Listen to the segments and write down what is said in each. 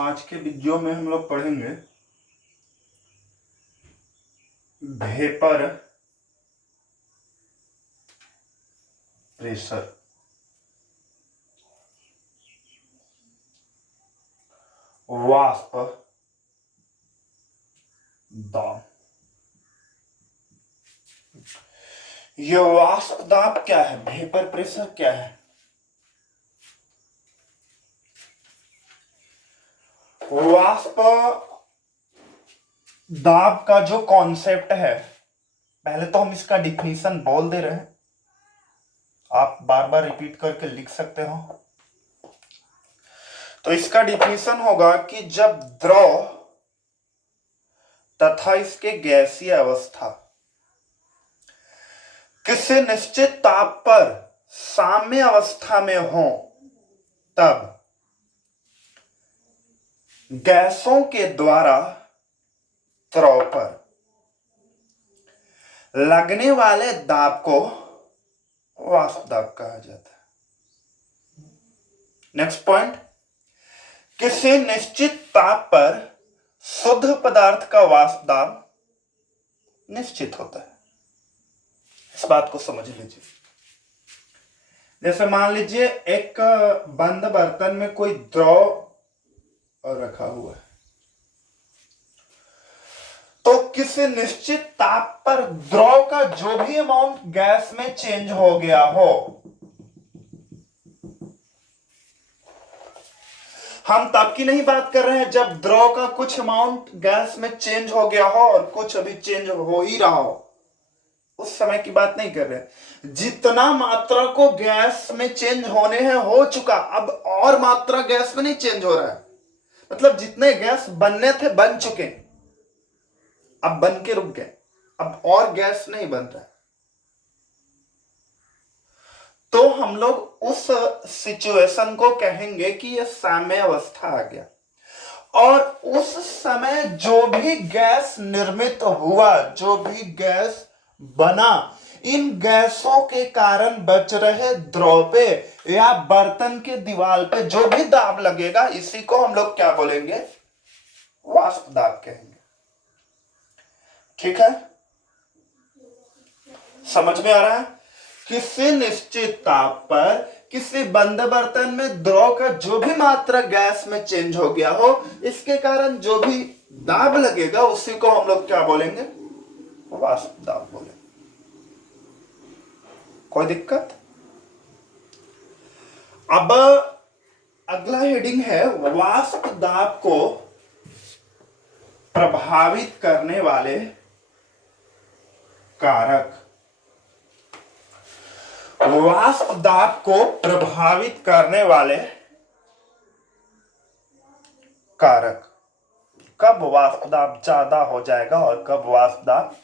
आज के वीडियो में हम लोग पढ़ेंगे वेपर प्रेशर। वाष्प दाब। ये वाष्प दाब क्या है, वेपर प्रेशर क्या है? वाष्प दाब का जो कॉन्सेप्ट है, पहले तो हम इसका डिफिनीशन बोल दे रहे हैं, आप बार बार रिपीट करके लिख सकते हो। तो इसका डिफिनीशन होगा कि जब द्रव तथा इसके गैसीय अवस्था किसी निश्चित ताप पर साम्य अवस्था में हो, तब गैसों के द्वारा द्रव पर लगने वाले दाब को वाष्प दाब कहा जाता है। नेक्स्ट पॉइंट, किसी निश्चित ताप पर शुद्ध पदार्थ का वाष्प दाब निश्चित होता है। इस बात को समझ लीजिए। जैसे मान लीजिए एक बंद बर्तन में कोई द्रव रखा हुआ है, तो किसी निश्चित ताप पर द्रव का जो भी अमाउंट गैस में चेंज हो गया हो, हम तब की नहीं बात कर रहे हैं जब द्रव का कुछ अमाउंट गैस में चेंज हो गया हो और कुछ अभी चेंज हो ही रहा हो, उस समय की बात नहीं कर रहे। जितना मात्रा को गैस में चेंज होने है हो चुका, अब और मात्रा गैस में नहीं चेंज हो रहा है, मतलब जितने गैस बनने थे बन चुके, अब बन के रुक गए, अब और गैस नहीं बन रहा है। तो हम लोग उस सिचुएशन को कहेंगे कि यह साम्य अवस्था आ गया, और उस समय जो भी गैस निर्मित हुआ, जो भी गैस बना, इन गैसों के कारण बच रहे द्रव पे या बर्तन के दीवार पे जो भी दाब लगेगा, इसी को हम लोग क्या बोलेंगे, वाष्प दाब कहेंगे। ठीक है, समझ में आ रहा है? किसी निश्चित ताप पर किसी बंद बर्तन में द्रव का जो भी मात्रा गैस में चेंज हो गया हो, इसके कारण जो भी दाब लगेगा उसी को हम लोग क्या बोलेंगे, वाष्प दाब बोलेंगे। कोई दिक्कत? अब अगला हेडिंग है वाष्प दाब को प्रभावित करने वाले कारक। वाष्प दाब को प्रभावित करने वाले कारक, कब वाष्प दाब ज्यादा हो जाएगा और कब वाष्प दाब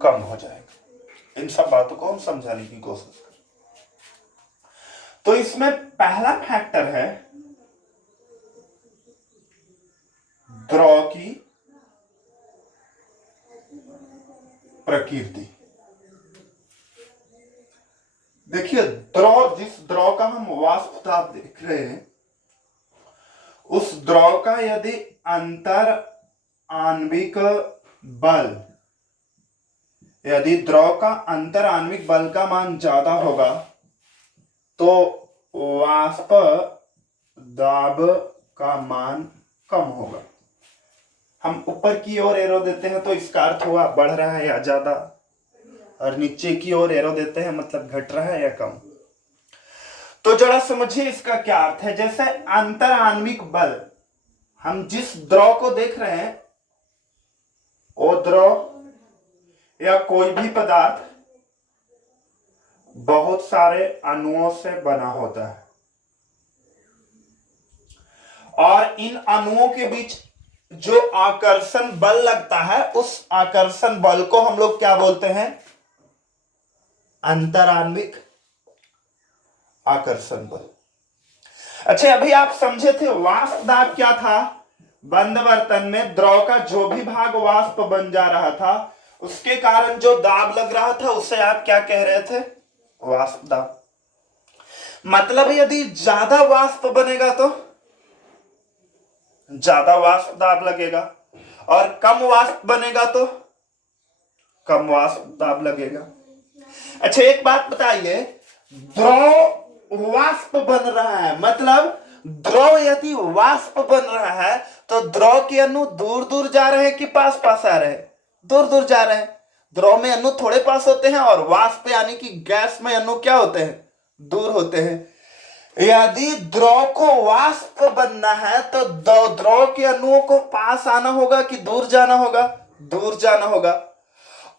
कम हो जाएगा, इन सब बातों को हम समझाने की कोशिश करें। तो इसमें पहला फैक्टर है द्रव की प्रकृति। देखिए, द्रव, जिस द्रव का हम वाष्प दाब देख रहे हैं, उस द्रव का यदि अंतर आणविक बल, यदि द्रव का अंतर आणविक बल का मान ज्यादा होगा तो वाष्प दाब का मान कम होगा। हम ऊपर की ओर एरो देते हैं तो इसका अर्थ हुआ बढ़ रहा है या ज्यादा, और नीचे की ओर एरो देते हैं मतलब घट रहा है या कम। तो जरा समझिए इसका क्या अर्थ है। जैसे अंतर आणविक बल, हम जिस द्रव को देख रहे हैं वो द्रव या कोई भी पदार्थ बहुत सारे अणुओं से बना होता है, और इन अणुओं के बीच जो आकर्षण बल लगता है, उस आकर्षण बल को हम लोग क्या बोलते हैं, अंतराण्विक आकर्षण बल। अच्छा, अभी आप समझे थे वाष्प दाब क्या था? बंद बर्तन में द्रव का जो भी भाग वाष्प बन जा रहा था, उसके कारण जो दाब लग रहा था उसे आप क्या कह रहे थे, वाष्प दाब। मतलब यदि ज्यादा वाष्प बनेगा तो ज्यादा वाष्प दाब लगेगा, और कम वाष्प बनेगा तो कम वाष्प दाब लगेगा। अच्छा एक बात बताइए, द्रव वाष्प बन रहा है, मतलब द्रव यदि वाष्प बन रहा है तो द्रव के अणु दूर दूर जा रहे हैं कि पास पास आ रहे हैं? दूर दूर जा रहे हैं। द्रव में अणु थोड़े पास होते हैं, और वाष्प यानी कि गैस में अणु क्या होते हैं? दूर होते हैं। यदि द्रव को वाष्प बनना है तो द्रव के अणुओं को पास आना होगा कि दूर जाना होगा? दूर जाना होगा।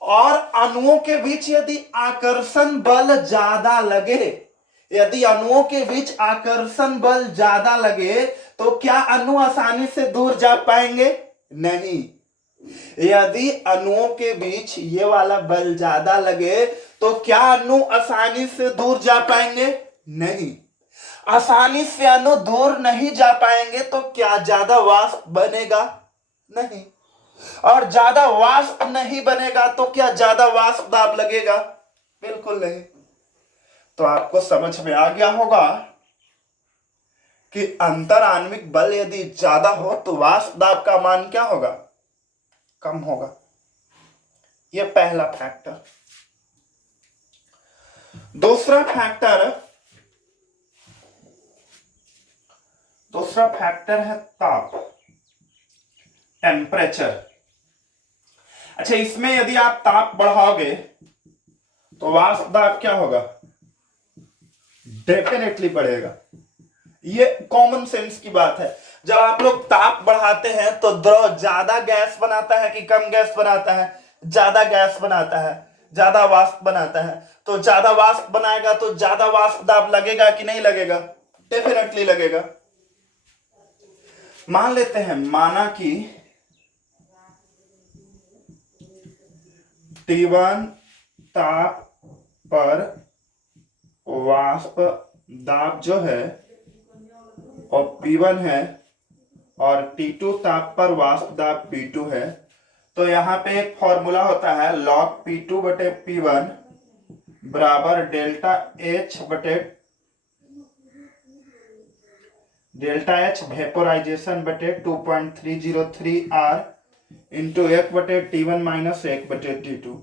और अणुओं के बीच यदि आकर्षण बल ज्यादा लगे, यदि अणुओं के बीच आकर्षण बल ज्यादा लगे तो क्या अणु आसानी से दूर जा पाएंगे? नहीं। यदि अणुओं के बीच ये वाला बल ज्यादा लगे तो क्या अणु आसानी से दूर जा पाएंगे? नहीं। आसानी से अणु दूर नहीं जा पाएंगे तो क्या ज्यादा वाष्प बनेगा? नहीं। और ज्यादा वाष्प नहीं बनेगा तो क्या ज्यादा वाष्प दाब लगेगा? बिल्कुल नहीं। तो आपको समझ में आ गया होगा कि अंतर आणविक बल यदि ज्यादा हो तो वाष्प दाब का मान क्या होगा? कम होगा। यह पहला फैक्टर। दूसरा फैक्टर है ताप, टेम्परेचर। अच्छा इसमें यदि आप ताप बढ़ाओगे तो वाष्प दाब क्या होगा? डेफिनेटली बढ़ेगा। ये कॉमन सेंस की बात है। जब आप लोग ताप बढ़ाते हैं तो द्रव ज्यादा गैस बनाता है कि कम गैस बनाता है? ज्यादा गैस बनाता है, ज्यादा वाष्प बनाता है। तो ज्यादा वाष्प बनाएगा तो ज्यादा वाष्प दाब लगेगा कि नहीं लगेगा? डेफिनेटली लगेगा। मान लेते हैं, माना कि T1 ताप पर वाष्प दाब जो है और P1 है, और T2 ताप पर वाष्प दाब P2 है। तो यहां पे एक फॉर्मूला होता है, log P2 बटे P1 बराबर डेल्टा H वेपोराइजेशन बटे 2.303 R इंटू 1 बटे T1 माइनस 1 बटे T2।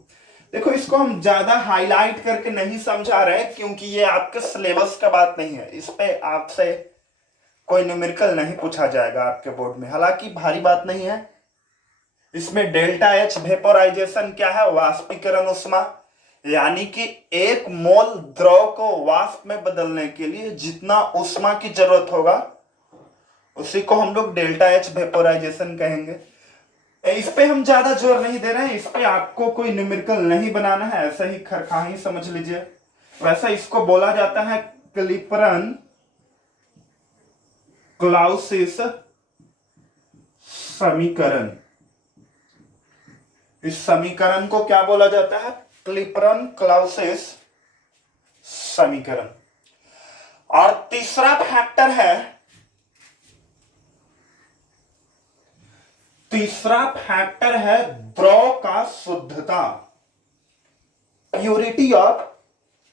देखो इसको हम ज्यादा हाईलाइट करके नहीं समझा रहे क्योंकि ये आपके सिलेबस का बात नहीं है। इस पे आपसे कोई न्यूमेरिकल नहीं पूछा जाएगा आपके बोर्ड में, हालांकि भारी बात नहीं है। इसमें डेल्टा H वेपोराइजेशन क्या है? वाष्पीकरण उष्मा, यानी कि एक मोल द्रव को वाष्प में बदलने के लिए जितना उष्मा की जरूरत होगा उसी को हम लोग डेल्टा H वेपोराइजेशन कहेंगे। इस पे हम ज्यादा जोर नहीं दे रहे हैं, इस पे आपको कोई न्यूमेरिकल नहीं बनाना है, ऐसा ही खरखा समझ लीजिए। वैसा इसको बोला जाता है क्लिपरन क्लाउसिस समीकरण। इस समीकरण को क्या बोला जाता है? क्लिपरन क्लाउसिस समीकरण। और तीसरा फैक्टर है द्रव का शुद्धता, प्यूरिटी ऑफ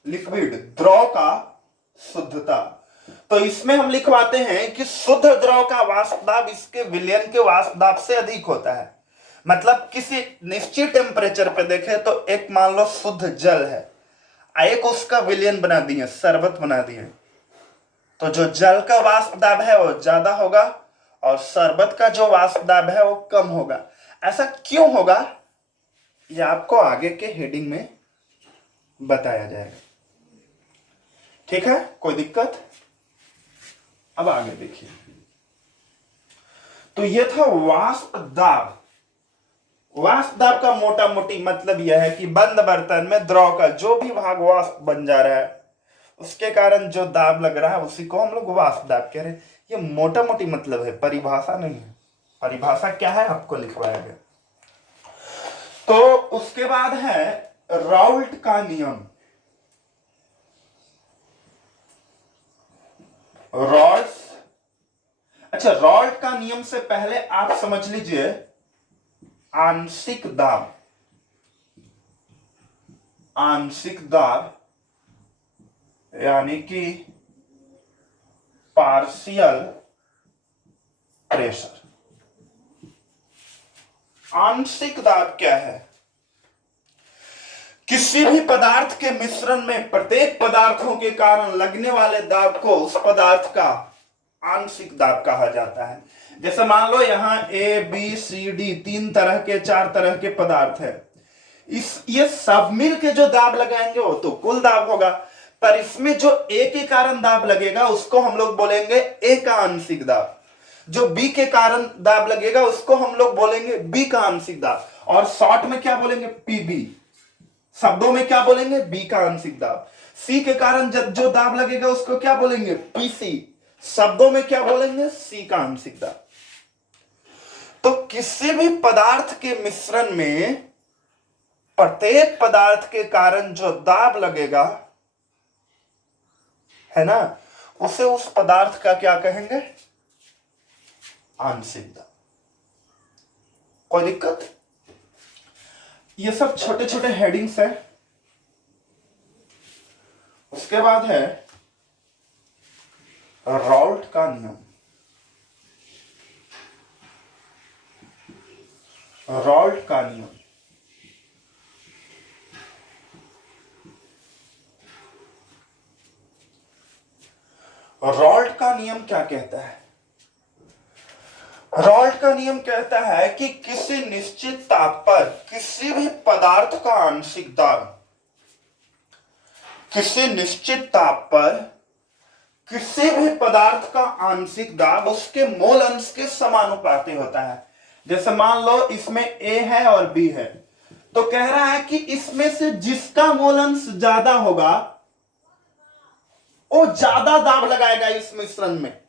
लिक्विड, द्रव का शुद्धता। तो इसमें हम लिखवाते हैं कि शुद्ध द्रव का वाष्प दाब इसके विलयन के वाष्प दाब से अधिक होता है। मतलब किसी निश्चित टेम्परेचर पे देखें तो एक मान लो शुद्ध जल है, एक उसका विलयन बना दिए, शरबत बना दिए, तो जो जल का वाष्प दाब है वो ज्यादा होगा और शरबत का जो वाष्प दाब है वो कम होगा। ऐसा क्यों होगा ये आपको आगे के हेडिंग में बताया जाएगा। ठीक है, कोई दिक्कत? अब आगे देखिए। तो ये था वाष्प दाब। वाष्प दाब का मोटा मोटी मतलब यह है कि बंद बर्तन में द्रव का जो भी भाग वाष्प बन जा रहा है उसके कारण जो दाब लग रहा है उसी को हम लोग वाष्प दाब कह रहे हैं। ये मोटा मोटी मतलब है, परिभाषा नहीं है। परिभाषा क्या है आपको लिखवाया गया। तो उसके बाद है राउल्ट का नियम। रॉल्स, अच्छा राउल्ट का नियम से पहले आप समझ लीजिए आंशिक दाब। आंशिक दाब यानी कि पार्शियल प्रेशर। आंशिक दाब क्या है? किसी भी पदार्थ के मिश्रण में प्रत्येक पदार्थों के कारण लगने वाले दाब को उस पदार्थ का आंशिक दाब कहा जाता है। जैसे मान लो यहां ए बी सी डी 4 तरह के पदार्थ है, ये सब मिल के जो दाब लगाएंगे वो तो कुल दाब होगा, पर इसमें जो ए के कारण दाब लगेगा उसको हम लोग बोलेंगे ए का आंशिक दाब, जो बी के कारण दाब लगेगा उसको हम लोग बोलेंगे बी का आंशिक दाब, और शॉर्ट में क्या बोलेंगे? पीबी। शब्दों में क्या बोलेंगे? बी का आंशिक दाब। सी के कारण जो दाब लगेगा उसको क्या बोलेंगे? पीसी। शब्दों में क्या बोलेंगे? सी का आंशिक दाब। तो किसी भी पदार्थ के मिश्रण में प्रत्येक पदार्थ के कारण जो दाब लगेगा है ना, उसे उस पदार्थ का क्या कहेंगे? आंशिक दाब। कोई दिक्कत? ये सब छोटे छोटे हेडिंग्स है। उसके बाद है राउल्ट का नियम। राउल्ट का नियम राउल्ट का नियम क्या कहता है? राउल्ट का नियम कहता है कि किसी निश्चित ताप पर किसी भी पदार्थ का आंशिक दाब, किसी निश्चित ताप पर किसी भी पदार्थ का आंशिक दाब उसके मोल अंश के समानुपाती होता है। जैसे मान लो इसमें ए है और बी है, तो कह रहा है कि इसमें से जिसका मोल अंश ज्यादा होगा वो ज्यादा दाब लगाएगा इस मिश्रण में।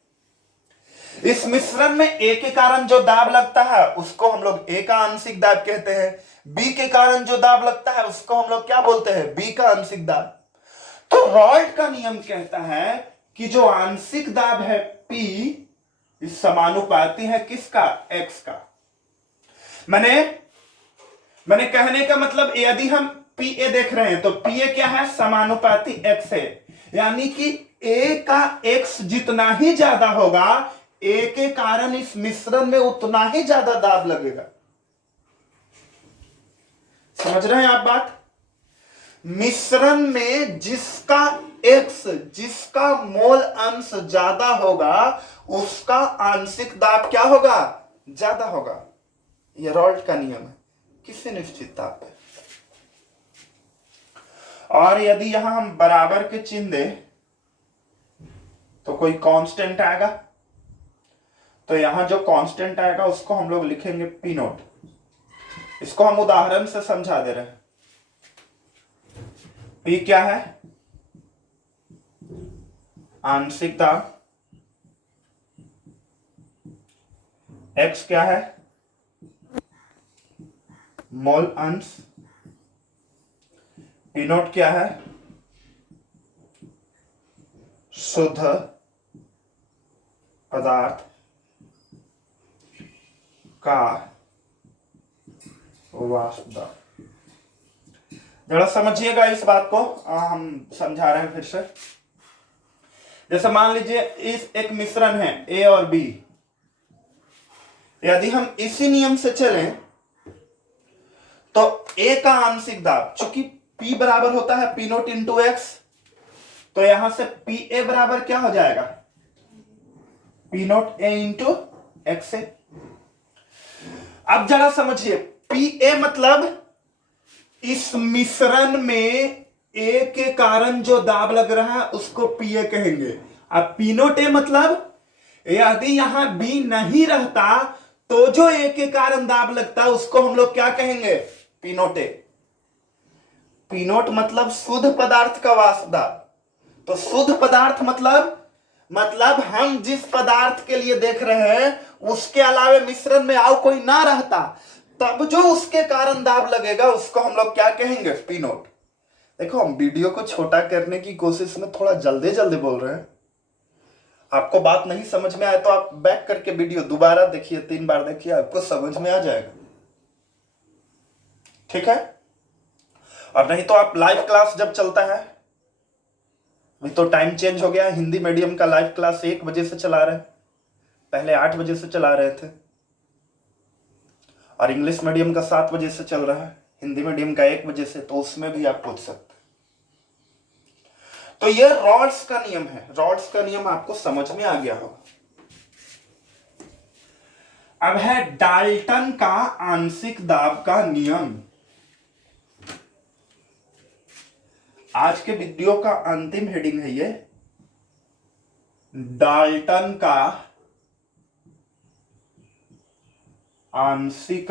इस मिश्रण में ए के कारण जो दाब लगता है उसको हम लोग ए का आंशिक दाब कहते हैं, बी के कारण जो दाब लगता है उसको हम लोग क्या बोलते हैं? बी का आंशिक दाब। तो राउल्ट का नियम कहता है कि जो आंशिक दाब है P, इस समानुपाती है किसका? X का। मैंने कहने का मतलब यदि हम PA देख रहे हैं तो PA क्या है? समानुपाती X है, यानी कि A का X जितना ही ज्यादा होगा A के कारण इस मिश्रण में उतना ही ज्यादा दाब लगेगा। समझ रहे हैं आप बात? मिश्रण में जिसका X, जिसका मोल अंश ज्यादा होगा उसका आंशिक दाब क्या होगा? ज्यादा होगा। यह राउल्ट का नियम है किसी निश्चित ताप पे। और यदि यहां हम बराबर के चिन्ह दें तो कोई कांस्टेंट आएगा, तो यहां जो कांस्टेंट आएगा उसको हम लोग लिखेंगे पी नोट। इसको हम उदाहरण से समझा दे रहे हैं। पी क्या है? आंशिक दाब। एक्स क्या है? मोल अंश। पी नोट क्या है? शुद्ध पदार्थ का वाष्प दाब। जरा समझिएगा इस बात को, हम समझा रहे हैं फिर से। जैसे मान लीजिए इस एक मिश्रण है ए और बी, यदि हम इसी नियम से चलें तो ए का आंशिक दाब, चूंकि पी बराबर होता है पी नोट इंटू एक्स, तो यहां से पी ए बराबर क्या हो जाएगा? पी नोट ए इंटू एक्स ए। अब जरा समझिए, पी ए मतलब इस मिश्रण में ए के कारण जो दाब लग रहा है उसको पी ए कहेंगे। अब पी नोट ए मतलब यदि यहां बी नहीं रहता तो जो ए के कारण दाब लगता उसको हम लोग क्या कहेंगे? पी नोट ए। पी नोट मतलब शुद्ध पदार्थ का वाष्प दाब। तो शुद्ध पदार्थ मतलब हम जिस पदार्थ के लिए देख रहे हैं उसके अलावे मिश्रण में और कोई ना रहता तब जो उसके कारण दाब लगेगा उसको हम लोग क्या कहेंगे? P note. देखो हम वीडियो को छोटा करने की कोशिश में थोड़ा जल्दी जल्दी बोल रहे हैं। आपको बात नहीं समझ में आए तो आप बैक करके वीडियो दोबारा देखिए, 3 बार देखिए, आपको समझ में आ जाएगा। ठीक है? और नहीं तो आप लाइव क्लास जब चलता है, अभी तो टाइम चेंज हो गया, हिंदी मीडियम का लाइव क्लास 1 बजे से चला रहे हैं, पहले 8 बजे से चला रहे थे। और इंग्लिश मीडियम का 7 बजे से चल रहा है, हिंदी मीडियम का 1 बजे से, तो उसमें भी आप पूछ सकते हैं। तो ये रॉड्स का नियम है। रॉड्स का नियम आपको समझ में आ गया होगा। अब है डाल्टन का आंशिक दाब का नियम। आज के वीडियो का अंतिम हेडिंग है ये, डाल्टन का आंशिक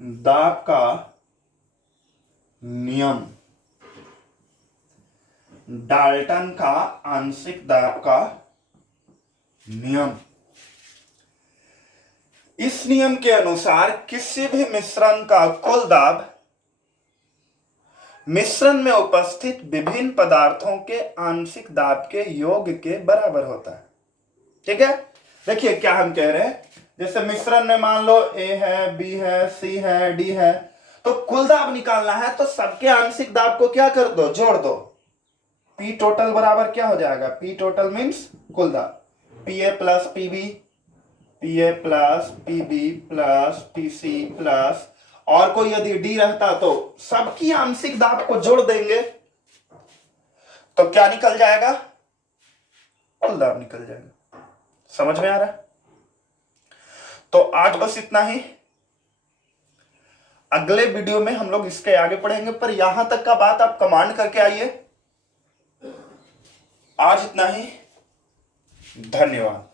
दाब का नियम। डाल्टन का आंशिक दाब का नियम। इस नियम के अनुसार किसी भी मिश्रण का कुल दाब मिश्रण में उपस्थित विभिन्न पदार्थों के आंशिक दाब के योग के बराबर होता है। ठीक है, देखिए क्या हम कह रहे हैं, जैसे मिश्रण में मान लो A है, B है, C है, D है, तो कुल दाब निकालना है तो सबके आंशिक दाब को क्या कर दो, जोड़ दो। P टोटल बराबर क्या हो जाएगा, P टोटल मीन्स कुल दाब, PA plus PB, PA plus PB plus PC plus, और कोई यदि D रहता तो सबकी आंशिक दाब को जोड़ देंगे तो क्या निकल जाएगा, कुल दाब निकल जाएगा। समझ में आ रहा है? तो आज बस इतना ही। अगले वीडियो में हम लोग इसके आगे पढ़ेंगे, पर यहां तक का बात आप कमांड करके आइए। आज इतना ही, धन्यवाद।